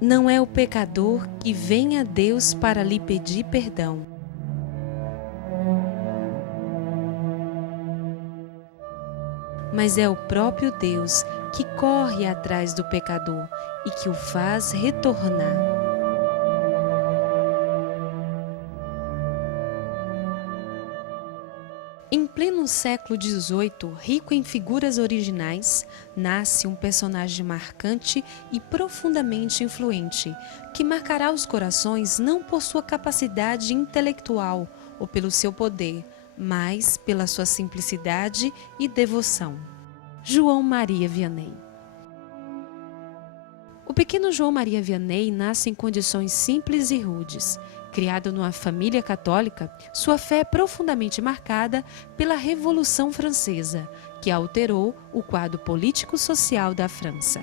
Não é o pecador que vem a Deus para lhe pedir perdão, mas é o próprio Deus que corre atrás do pecador e que o faz retornar. Em pleno século XVIII, rico em figuras originais, nasce um personagem marcante e profundamente influente, que marcará os corações não por sua capacidade intelectual ou pelo seu poder, mas pela sua simplicidade e devoção. João Maria Vianney. O pequeno João Maria Vianney nasce em condições simples e rudes. Criado numa família católica, sua fé é profundamente marcada pela Revolução Francesa, que alterou o quadro político-social da França.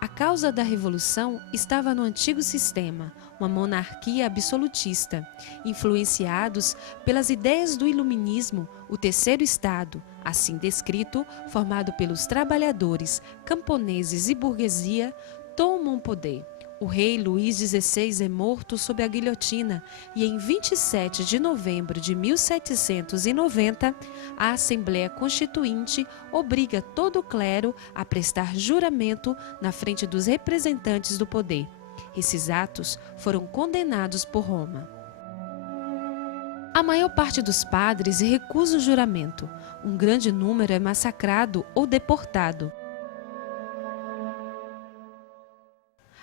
A causa da Revolução estava no antigo sistema, uma monarquia absolutista, influenciados pelas ideias do Iluminismo, o Terceiro Estado, assim descrito, formado pelos trabalhadores, camponeses e burguesia, tomam o poder. O rei Luís XVI é morto sob a guilhotina e em 27 de novembro de 1790, a Assembleia Constituinte obriga todo o clero a prestar juramento na frente dos representantes do poder. Esses atos foram condenados por Roma. A maior parte dos padres recusa o juramento. Um grande número é massacrado ou deportado.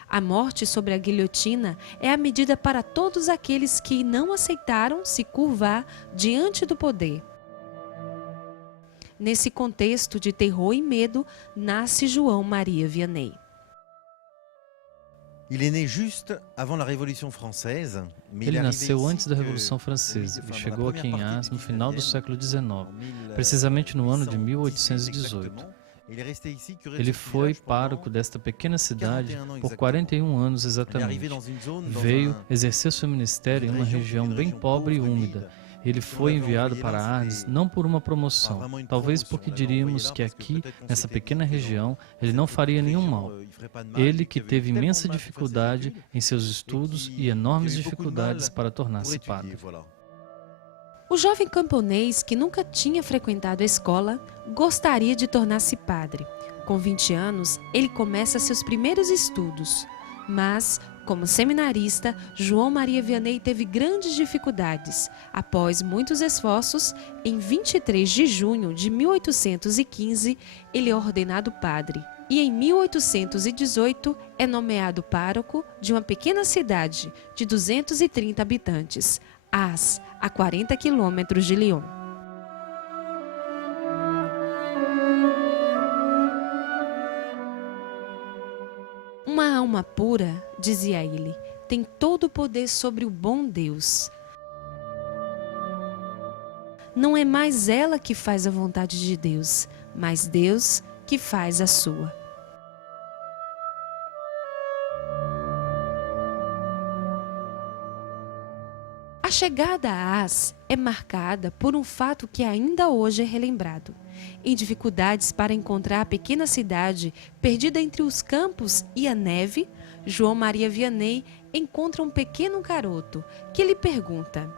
A morte sobre a guilhotina é a medida para todos aqueles que não aceitaram se curvar diante do poder. Nesse contexto de terror e medo, nasce João Maria Vianney. Ele nasceu antes da Revolução Francesa e chegou aqui em Ars no final do século XIX, precisamente no ano de 1818. Ele foi pároco desta pequena cidade por 41 anos exatamente. Veio exercer seu ministério em uma região bem pobre e úmida. Ele foi enviado para Ars não por uma promoção, talvez porque diríamos que aqui, nessa pequena região, ele não faria nenhum mal. Ele que teve imensa dificuldade em seus estudos e enormes dificuldades para tornar-se padre. O jovem camponês, que nunca tinha frequentado a escola, gostaria de tornar-se padre. Com 20 anos, ele começa seus primeiros estudos. Mas, como seminarista, João Maria Vianney teve grandes dificuldades. Após muitos esforços, em 23 de junho de 1815, ele é ordenado padre. E em 1818 é nomeado pároco de uma pequena cidade de 230 habitantes, Ars, a 40 quilômetros de Lyon. Uma alma pura, dizia ele, tem todo o poder sobre o bom Deus. Não é mais ela que faz a vontade de Deus, mas Deus que faz a sua. A chegada a Ars é marcada por um fato que ainda hoje é relembrado. Em dificuldades para encontrar a pequena cidade perdida entre os campos e a neve, João Maria Vianney encontra um pequeno garoto que lhe pergunta: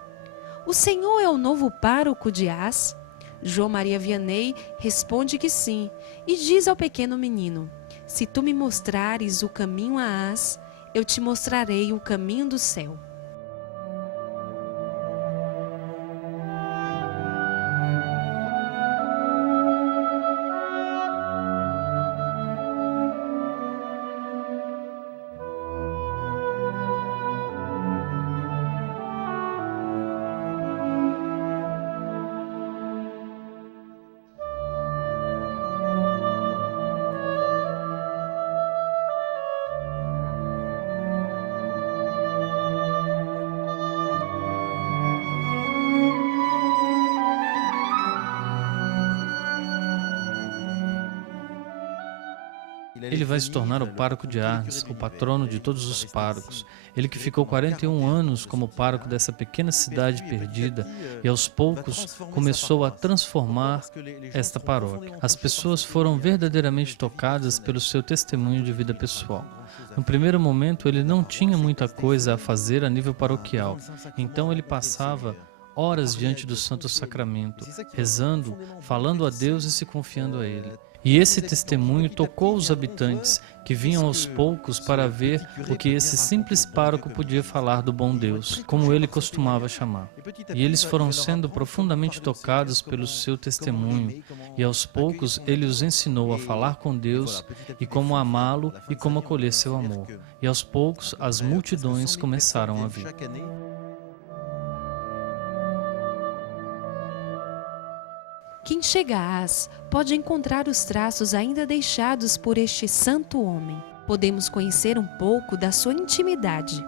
"O senhor é o novo pároco de Ars?" João Maria Vianney responde que sim e diz ao pequeno menino: "Se tu me mostrares o caminho a Ars, eu te mostrarei o caminho do céu." Ele vai se tornar o pároco de Ars, o patrono de todos os párocos. Ele que ficou 41 anos como pároco dessa pequena cidade perdida e aos poucos começou a transformar esta paróquia. As pessoas foram verdadeiramente tocadas pelo seu testemunho de vida pessoal. No primeiro momento, ele não tinha muita coisa a fazer a nível paroquial, então ele passava horas diante do Santo Sacramento, rezando, falando a Deus e se confiando a Ele. E esse testemunho tocou os habitantes, que vinham aos poucos para ver o que esse simples pároco podia falar do bom Deus, como ele costumava chamar. E eles foram sendo profundamente tocados pelo seu testemunho, e aos poucos ele os ensinou a falar com Deus e como amá-lo e como acolher seu amor. E aos poucos as multidões começaram a vir. Quem chega a Ars pode encontrar os traços ainda deixados por este santo homem. Podemos conhecer um pouco da sua intimidade.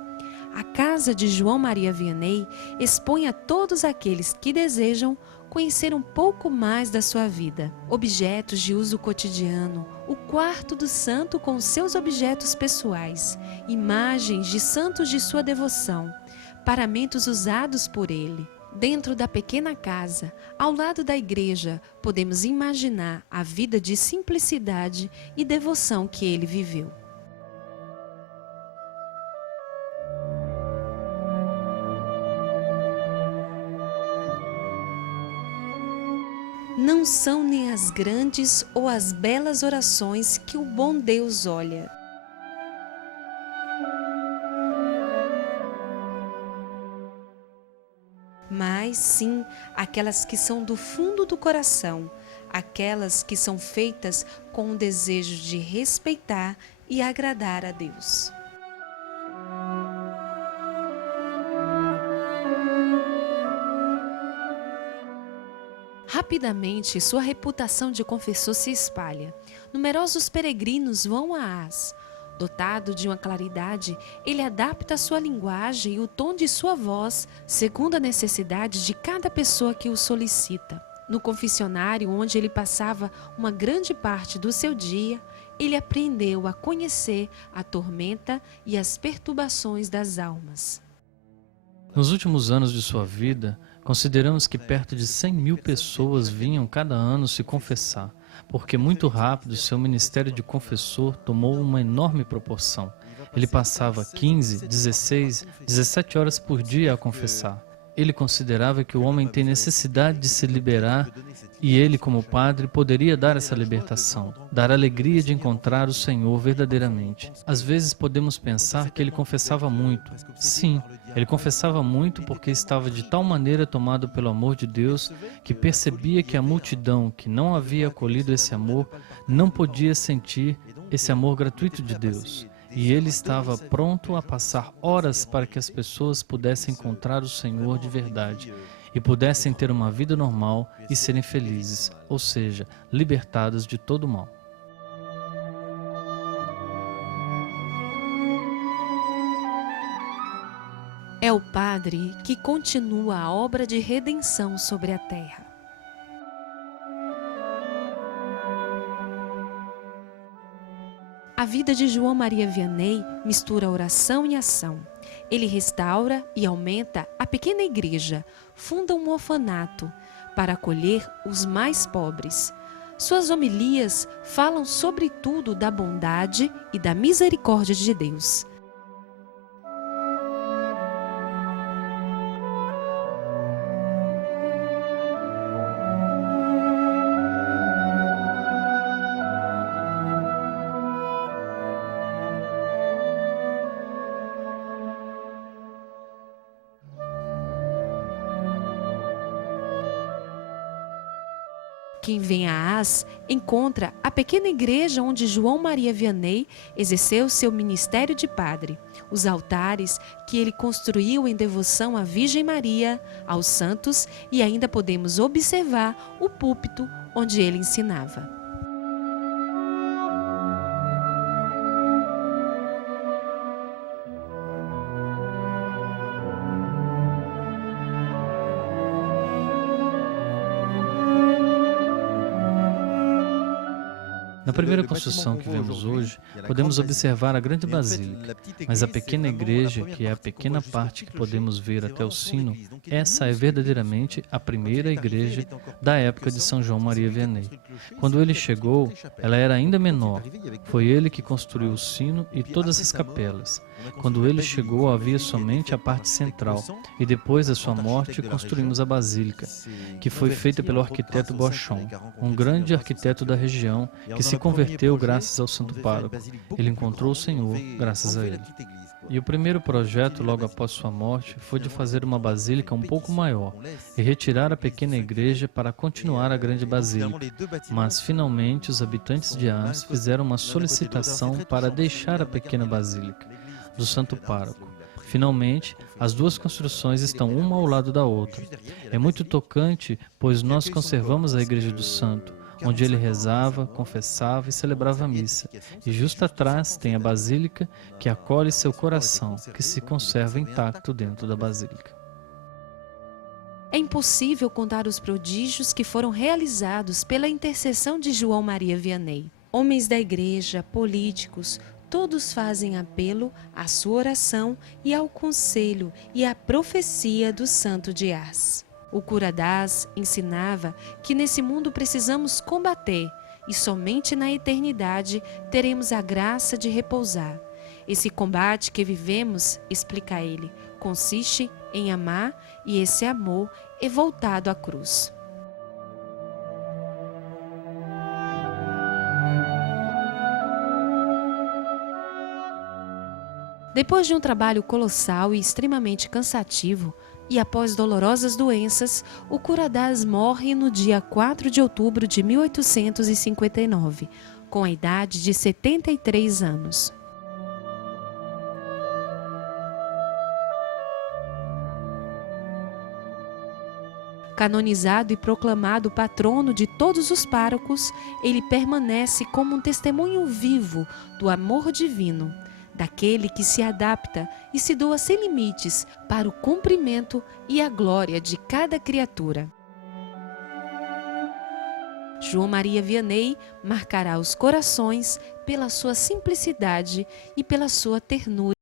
A casa de João Maria Vianney expõe a todos aqueles que desejam conhecer um pouco mais da sua vida. Objetos de uso cotidiano, o quarto do santo com seus objetos pessoais, imagens de santos de sua devoção, paramentos usados por ele. Dentro da pequena casa, ao lado da igreja, podemos imaginar a vida de simplicidade e devoção que ele viveu. Não são nem as grandes ou as belas orações que o bom Deus olha. Mas sim aquelas que são do fundo do coração, aquelas que são feitas com o desejo de respeitar e agradar a Deus. Rapidamente, sua reputação de confessor se espalha. Numerosos peregrinos vão a Ars. Dotado de uma claridade, ele adapta a sua linguagem e o tom de sua voz segundo a necessidade de cada pessoa que o solicita. No confessionário, onde ele passava uma grande parte do seu dia, ele aprendeu a conhecer a tormenta e as perturbações das almas. Nos últimos anos de sua vida, consideramos que perto de 100.000 pessoas vinham cada ano se confessar, porque muito rápido seu ministério de confessor tomou uma enorme proporção. Ele passava 15, 16, 17 horas por dia a confessar. Ele considerava que o homem tem necessidade de se liberar e ele, como padre, poderia dar essa libertação, dar a alegria de encontrar o Senhor verdadeiramente. Às vezes podemos pensar que ele confessava muito. Sim, ele confessava muito porque estava de tal maneira tomado pelo amor de Deus que percebia que a multidão que não havia acolhido esse amor não podia sentir esse amor gratuito de Deus. E ele estava pronto a passar horas para que as pessoas pudessem encontrar o Senhor de verdade e pudessem ter uma vida normal e serem felizes, ou seja, libertadas de todo o mal. É o Padre que continua a obra de redenção sobre a terra. A vida de João Maria Vianney mistura oração e ação. Ele restaura e aumenta a pequena igreja, funda um orfanato para acolher os mais pobres. Suas homilias falam sobretudo da bondade e da misericórdia de Deus. Quem vem a Ars encontra a pequena igreja onde João Maria Vianney exerceu seu ministério de padre, os altares que ele construiu em devoção à Virgem Maria, aos santos, e ainda podemos observar o púlpito onde ele ensinava. Na Na primeira construção que vemos hoje, podemos observar a grande basílica, mas a pequena igreja, que é a pequena parte que podemos ver até o sino, essa é verdadeiramente a primeira igreja da época de São João Maria Vianney. Quando ele chegou, ela era ainda menor. Foi ele que construiu o sino e todas as capelas. Quando ele chegou, havia somente a parte central, e depois da sua morte, construímos a basílica, que foi feita pelo arquiteto Bochon, um grande arquiteto da região, que se converteu graças ao santo pároco. Ele encontrou o Senhor graças a ele. E o primeiro projeto, logo após sua morte, foi de fazer uma basílica um pouco maior e retirar a pequena igreja para continuar a grande basílica. Mas, finalmente, os habitantes de Ars fizeram uma solicitação para deixar a pequena basílica do santo pároco. Finalmente, as duas construções estão uma ao lado da outra. É muito tocante, pois nós conservamos a Igreja do Santo, onde ele rezava, confessava e celebrava a missa. E justo atrás tem a basílica que acolhe seu coração, que se conserva intacto dentro da basílica. É impossível contar os prodígios que foram realizados pela intercessão de João Maria Vianney. Homens da igreja, políticos, todos fazem apelo à sua oração e ao conselho e à profecia do santo de Ars. O cura d'Ars ensinava que nesse mundo precisamos combater e somente na eternidade teremos a graça de repousar. Esse combate que vivemos, explica ele, consiste em amar e esse amor é voltado à cruz. Depois de um trabalho colossal e extremamente cansativo, e após dolorosas doenças, o cura d'Ars morre no dia 4 de outubro de 1859, com a idade de 73 anos. Canonizado e proclamado patrono de todos os párocos, ele permanece como um testemunho vivo do amor divino, daquele que se adapta e se doa sem limites para o cumprimento e a glória de cada criatura. João Maria Vianney marcará os corações pela sua simplicidade e pela sua ternura.